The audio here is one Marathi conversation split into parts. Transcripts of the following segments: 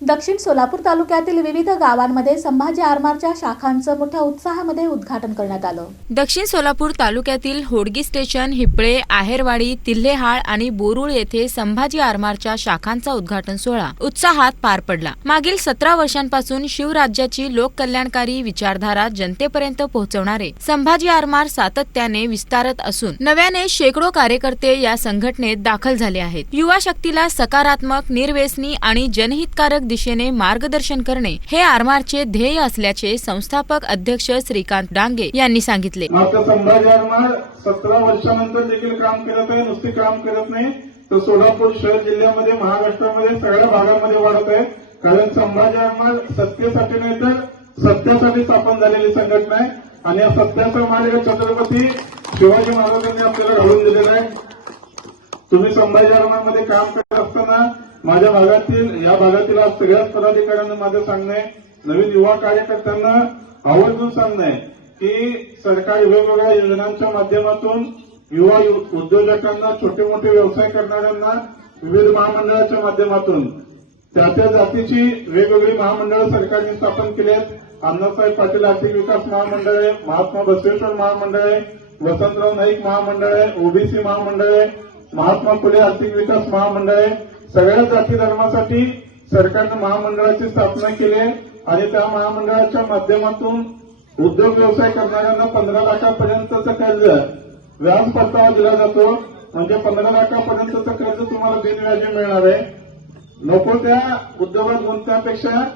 दक्षिण सोलापूर तालुक्यातील विविध गावांमध्ये संभाजी आरमारच्या शाखांचं मोठ्या उत्साहामध्ये उद्घाटन करण्यात आलं. दक्षिण सोलापूर तालुक्यातील होडगी स्टेशन हिपळे आहेरवाडी तिल्हेहाळ आणि बोरुळ येथे संभाजी आरमारच्या शाखांचा उद्घाटन सोहळा उत्साहात पार पडला. मागील सतरा वर्षांपासून शिवराज्याची लोककल्याणकारी विचारधारा जनतेपर्यंत पोहोचवणारे संभाजी आरमार सातत्याने विस्तारत असून नव्याने शेकडो कार्यकर्ते या संघटनेत दाखल झाले आहेत. युवा शक्तीला सकारात्मक निर्वेसनी आणि जनहितकारक दिशेने मार्गदर्शन करणे हे आरमारचे ध्येय असल्याचे संस्थापक अध्यक्ष श्रीकांत डांगे यांनी सांगितले. सतरा वर्षानंतर देखील काम करत आहे नुसते काम करत नाही. तर सोलापूर शहर जिल्ह्यामध्ये महाराष्ट्रामध्ये सगळ्या भागामध्ये वाढत आहे. कारण संभाजी आरमार सत्तेसाठी नाही तर सत्यासाठी स्थापन झालेली संघटना आहे. आणि या सत्याचा मार्ग छत्रपती शिवाजी महाराजांनी आपल्याला घालून दिलेला आहे. तुम्ही संभाजी आरमारमध्ये काम करत माझ्या भागातील या भागातील आज सगळ्याच पदाधिकाऱ्यांना माझं सांगणं आहे नवीन युवा कार्यकर्त्यांना आवर्जून सांगणं आहे की सरकारी वेगवेगळ्या योजनांच्या माध्यमातून युवा उद्योजकांना छोटे मोठे व्यवसाय करणाऱ्यांना विविध महामंडळाच्या माध्यमातून त्या त्या जातीची वेगवेगळी महामंडळं सरकारने स्थापन केली आहेत अण्णासाहेब पाटील आर्थिक विकास महामंडळ आहे महात्मा बसवेश्वर महामंडळ आहे वसंतराव नाईक महामंडळ आहे ओबीसी महामंडळ आहे. महात्मा फुले आर्थिक विकास महामंडळ आहे सगळ्या जाती धर्मासाठी सरकारनं महामंडळाची स्थापना केली आहे. आणि त्या महामंडळाच्या माध्यमातून उद्योग व्यवसाय करणाऱ्यांना पंधरा लाखापर्यंतचं कर्ज व्याज परतावा दिला जातो. म्हणजे पंधरा लाखापर्यंतचं कर्ज तुम्हाला बिनव्याजी मिळणार आहे. नको त्या उद्योगात गुंतण्यापेक्षा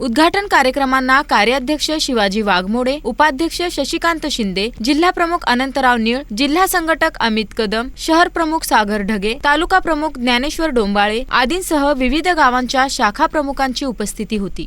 उद्घाटन कार्यक्रमांना कार्याध्यक्ष शिवाजी वाघमोडे उपाध्यक्ष शशिकांत शिंदे जिल्हा प्रमुख अनंतराव निळ जिल्हा संघटक अमित कदम शहर प्रमुख सागर ढगे तालुका प्रमुख ज्ञानेश्वर डोंबाळे आदींसह विविध गावांच्या शाखा प्रमुखांची उपस्थिती होती.